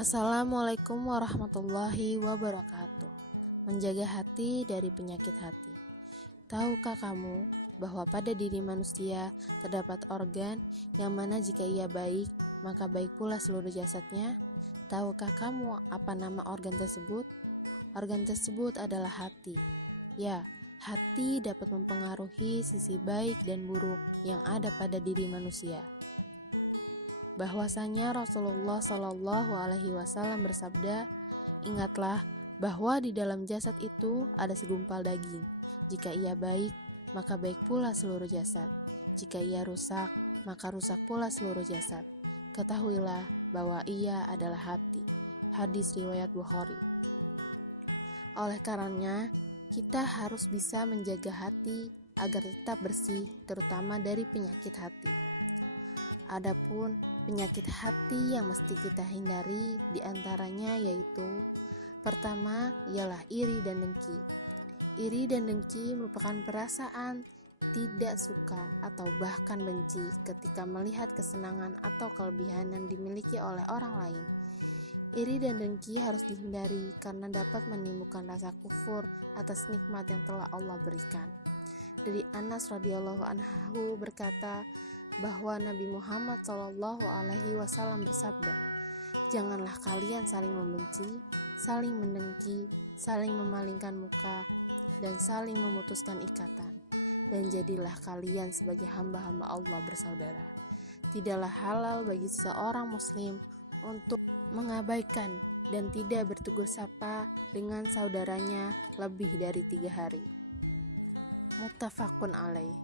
Assalamualaikum warahmatullahi wabarakatuh. Menjaga hati dari penyakit hati. Tahukah kamu bahwa pada diri manusia terdapat organ yang mana jika ia baik, maka baik pula seluruh jasadnya? Tahukah kamu apa nama organ tersebut? Organ tersebut adalah hati. Ya, hati dapat mempengaruhi sisi baik dan buruk yang ada pada diri manusia. Bahwasanya Rasulullah Shallallahu Alaihi Wasallam bersabda, ingatlah bahwa di dalam jasad itu ada segumpal daging. Jika ia baik, maka baik pula seluruh jasad. Jika ia rusak, maka rusak pula seluruh jasad. Ketahuilah bahwa ia adalah hati. Hadis riwayat Bukhari. Oleh karenanya, kita harus bisa menjaga hati agar tetap bersih, terutama dari penyakit hati. Adapun penyakit hati yang mesti kita hindari diantaranya yaitu pertama ialah iri dan dengki. Iri dan dengki merupakan perasaan tidak suka atau bahkan benci ketika melihat kesenangan atau kelebihan yang dimiliki oleh orang lain. Iri dan dengki harus dihindari karena dapat menimbulkan rasa kufur atas nikmat yang telah Allah berikan. Dari Anas radhiyallahu anhu berkata bahwa Nabi Muhammad SAW bersabda, janganlah kalian saling membenci, saling mendengki, saling memalingkan muka, dan saling memutuskan ikatan. Dan jadilah kalian sebagai hamba-hamba Allah bersaudara. Tidaklah halal bagi seseorang muslim untuk mengabaikan dan tidak bertegur sapa dengan saudaranya lebih dari 3 hari. Muttafaqun alaih.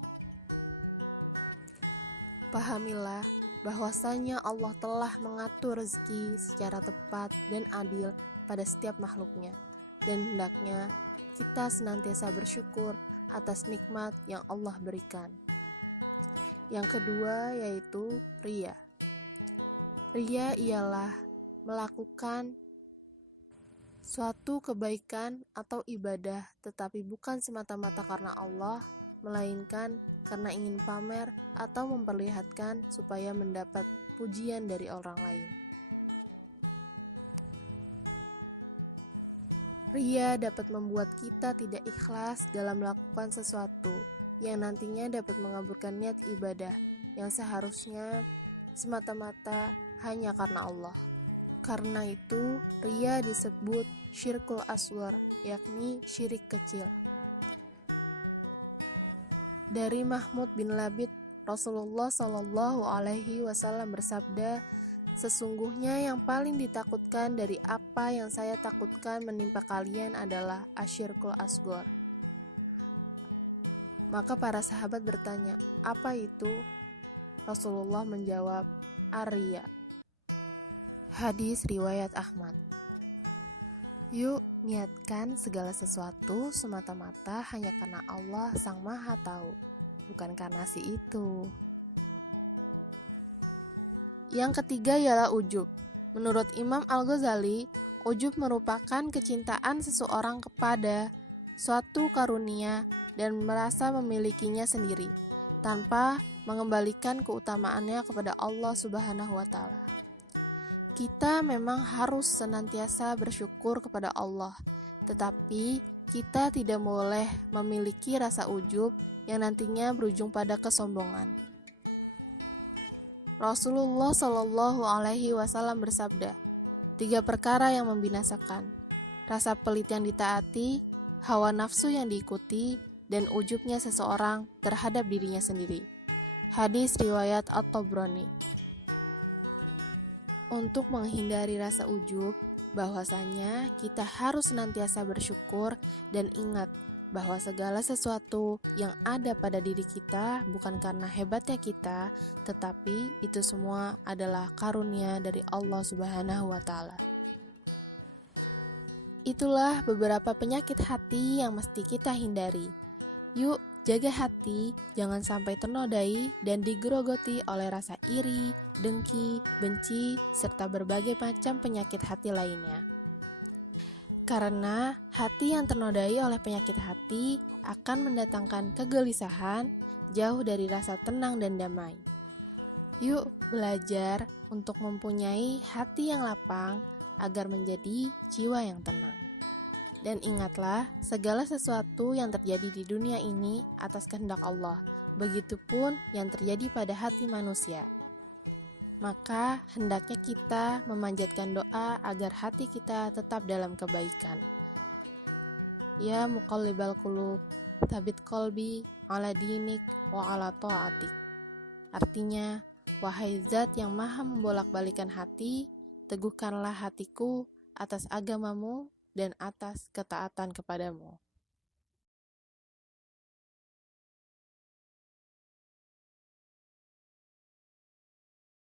Pahamilah bahwasanya Allah telah mengatur rezeki secara tepat dan adil pada setiap makhluknya, dan hendaknya kita senantiasa bersyukur atas nikmat yang Allah berikan. Yang kedua yaitu riya. Riya ialah melakukan suatu kebaikan atau ibadah tetapi bukan semata-mata karena Allah, melainkan karena ingin pamer atau memperlihatkan supaya mendapat pujian dari orang lain. Ria dapat membuat kita tidak ikhlas dalam melakukan sesuatu yang nantinya dapat mengaburkan niat ibadah yang seharusnya semata-mata hanya karena Allah. Karena itu, ria disebut syirkul aswar, yakni syirik kecil. Dari Mahmud bin Labid, Rasulullah Shallallahu Alaihi Wasallam bersabda, sesungguhnya yang paling ditakutkan dari apa yang saya takutkan menimpa kalian adalah asyirkul asghar. Maka para sahabat bertanya, apa itu? Rasulullah menjawab, ar-riya. Hadis riwayat Ahmad. Yuk niatkan segala sesuatu semata-mata hanya karena Allah Sang Maha Tahu, bukan karena si itu. Yang ketiga ialah ujub. Menurut Imam Al-Ghazali, ujub merupakan kecintaan seseorang kepada suatu karunia dan merasa memilikinya sendiri, tanpa mengembalikan keutamaannya kepada Allah Subhanahu wa Ta'ala. Kita memang harus senantiasa bersyukur kepada Allah, tetapi kita tidak boleh memiliki rasa ujub yang nantinya berujung pada kesombongan. Rasulullah Shallallahu Alaihi Wasallam bersabda, 3 perkara yang membinasakan: rasa pelit yang ditaati, hawa nafsu yang diikuti, dan ujubnya seseorang terhadap dirinya sendiri. Hadis riwayat At-Tabrani. Untuk menghindari rasa ujub, bahwasanya kita harus senantiasa bersyukur dan ingat bahwa segala sesuatu yang ada pada diri kita bukan karena hebatnya kita, tetapi itu semua adalah karunia dari Allah Subhanahu wa Ta'ala. Itulah beberapa penyakit hati yang mesti kita hindari. Yuk, jaga hati, jangan sampai ternodai dan digerogoti oleh rasa iri, dengki, benci, serta berbagai macam penyakit hati lainnya. Karena hati yang ternodai oleh penyakit hati akan mendatangkan kegelisahan, jauh dari rasa tenang dan damai. Yuk belajar untuk mempunyai hati yang lapang, agar menjadi jiwa yang tenang. Dan ingatlah, segala sesuatu yang terjadi di dunia ini atas kehendak Allah, begitupun yang terjadi pada hati manusia. Maka hendaknya kita memanjatkan doa agar hati kita tetap dalam kebaikan. Ya muqallibal qulub, tsabbit qalbi ala dinik wa ala ta'atik. Artinya, wahai zat yang maha membolak-balikan hati, teguhkanlah hatiku atas agamamu dan atas ketaatan kepadamu.